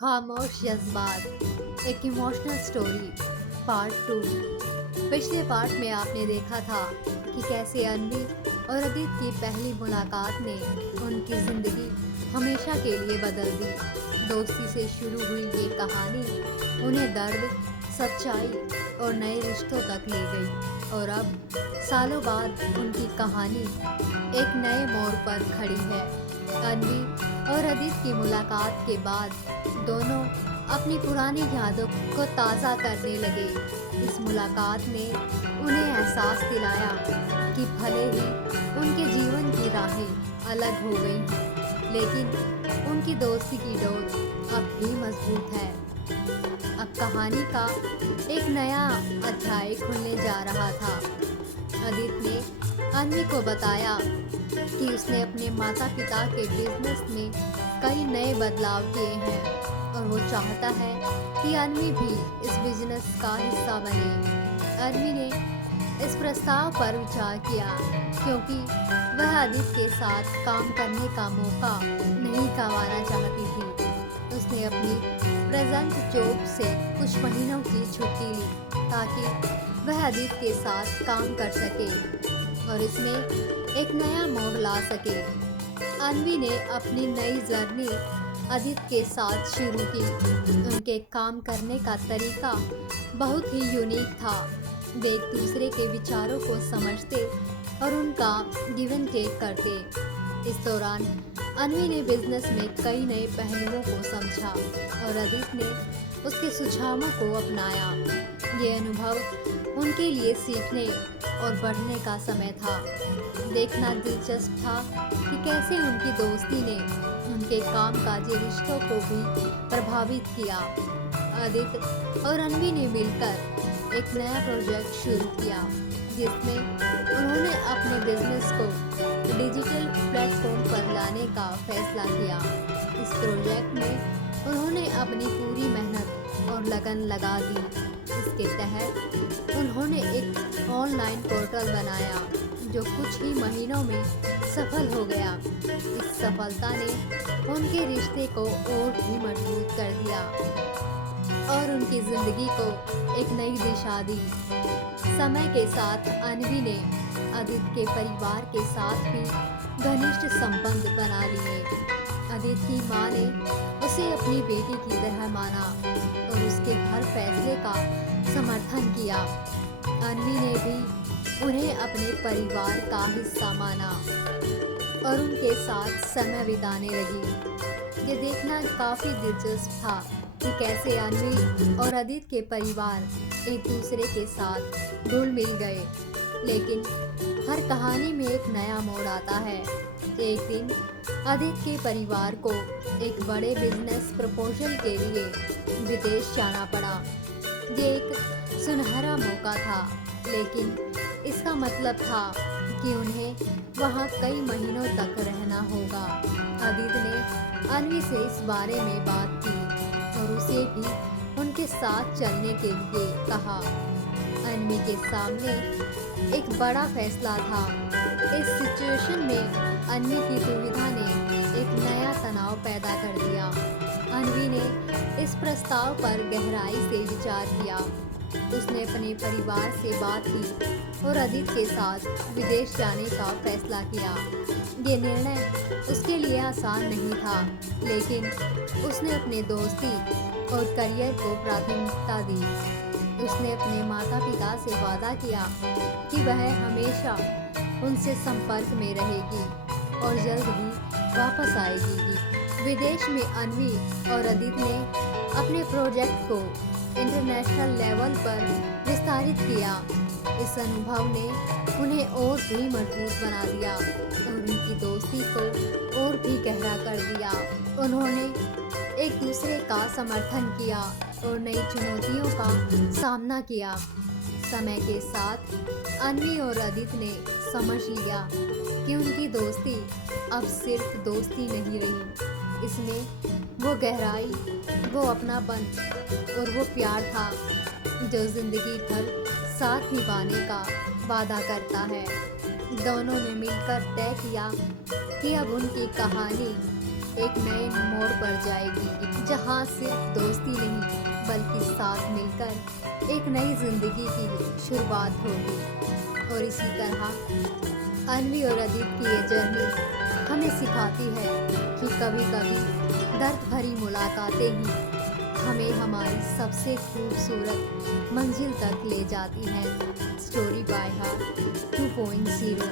खामोश जज्बात एक इमोशनल स्टोरी पार्ट 2। पिछले पार्ट में आपने देखा था कि कैसे अन्वी और अदित की पहली मुलाकात ने उनकी जिंदगी हमेशा के लिए बदल दी। दोस्ती से शुरू हुई ये कहानी उन्हें दर्द, सच्चाई और नए रिश्तों तक ले गई और अब सालों बाद उनकी कहानी एक नए मोड़ पर खड़ी है। अन्वी और अदित की मुलाकात के बाद दोनों अपनी पुरानी यादों को ताज़ा करने लगे। इस मुलाकात ने उन्हें एहसास दिलाया कि भले ही उनके जीवन की राहें अलग हो गई हैं, लेकिन उनकी दोस्ती की डोर अब भी मजबूत है। अब कहानी का एक नया अध्याय खुलने जा रहा था। अदित ने अन्वी को बताया कि उसने अपने माता पिता के बिजनेस में कई नए बदलाव किए हैं और वो चाहता है कि अन्वी भी इस बिजनेस का हिस्सा बने। अन्वी ने इस प्रस्ताव पर विचार किया क्योंकि वह अदित के साथ काम करने का मौका नहीं गंवाना चाहती थी। उसने अपनी प्रेजेंट जॉब से कुछ महीनों की छुट्टी ली ताकि वह अदित के साथ काम कर सके और इसमें एक नया मोड़ ला सके। अन्वी ने अपनी नई जर्नी अदित के साथ शुरू की। उनके काम करने का तरीका बहुत ही यूनिक था। वे एक दूसरे के विचारों को समझते और उनका गिव एंड टेक करते। इस दौरान अन्वी ने बिजनेस में कई नए पहलुओं को समझा और अदित ने उसके सुझावों को अपनाया। ये अनुभव उनके लिए सीखने और बढ़ने का समय था। देखना दिलचस्प था कि कैसे उनकी दोस्ती ने उनके कामकाजी रिश्तों को भी प्रभावित किया। अदित और अन्वी ने मिलकर एक नया प्रोजेक्ट शुरू किया जिसमें उन्होंने अपने बिजनेस को डिजिटल प्लेटफॉर्म पर लाने का फैसला किया। इस प्रोजेक्ट में उन्होंने अपनी पूरी मेहनत और लगन लगा दी। इसके तहत उन्होंने एक ऑनलाइन पोर्टल बनाया जो कुछ ही महीनों में सफल हो गया। इस सफलता ने उनके रिश्ते को और भी मजबूत कर दिया और उनकी जिंदगी को एक नई दिशा दी। समय के साथ अन्वी ने अदित के परिवार के साथ भी घनिष्ठ संबंध बना लिए। अदित की मां ने उसे अपनी बेटी की तरह माना और उसके हर फैसले का समर्थन किया। अन्वी ने भी उन्हें अपने परिवार का हिस्सा माना और उनके साथ समय बिताने लगी। ये देखना काफी दिलचस्प था कि कैसे अन्वी और अदित के परिवार एक दूसरे के साथ घुल मिल गए। लेकिन हर कहानी में एक नया मोड़ आता है। एक दिन अदित के परिवार को एक बड़े बिजनेस प्रपोजल के लिए विदेश जाना पड़ा। ये एक सुनहरा मौका था, लेकिन इसका मतलब था कि उन्हें वहाँ कई महीनों तक रहना होगा। अदित ने अन्वी से इस बारे में बात की और उसे भी उनके साथ चलने के लिए कहा। अन्वी के सामने एक बड़ा फैसला था। इस सिचुएशन में अन्वी की दुविधा ने एक नया तनाव पैदा कर दिया। अन्वी ने इस प्रस्ताव पर गहराई से विचार किया। उसने अपने परिवार से बात की और अदित के साथ विदेश जाने का फैसला किया। ये निर्णय उसके लिए आसान नहीं था, लेकिन उसने अपने दोस्ती और करियर को प्राथमिकता दी। उसने अपने माता पिता से वादा किया कि वह हमेशा उनसे संपर्क में रहेगी और जल्द ही वापस आएगी। विदेश में अन्वी और अदित ने अपने प्रोजेक्ट को इंटरनेशनल लेवल पर विस्तारित किया। इस अनुभव ने उन्हें और भी मजबूत बना दिया और उनकी दोस्ती को और भी गहरा कर दिया। उन्होंने एक दूसरे का समर्थन किया और नई चुनौतियों का सामना किया। समय के साथ अन्वी और अदित ने समझ लिया कि उनकी दोस्ती अब सिर्फ दोस्ती नहीं रही। इसमें वो गहराई, वो अपनापन और वो प्यार था जो जिंदगी भर साथ निभाने का वादा करता है। दोनों ने मिलकर तय किया कि अब उनकी कहानी एक नए मोड़ पर जाएगी, जहां सिर्फ दोस्ती नहीं बल्कि साथ मिलकर एक नई जिंदगी की शुरुआत होगी। और इसी तरह अन्वी और अदित की ये जर्नी हमें सिखाती है कि कभी कभी दर्द भरी मुलाकातें ही हमें हमारी सबसे खूबसूरत मंजिल तक ले जाती हैं। Story by heart 2.0।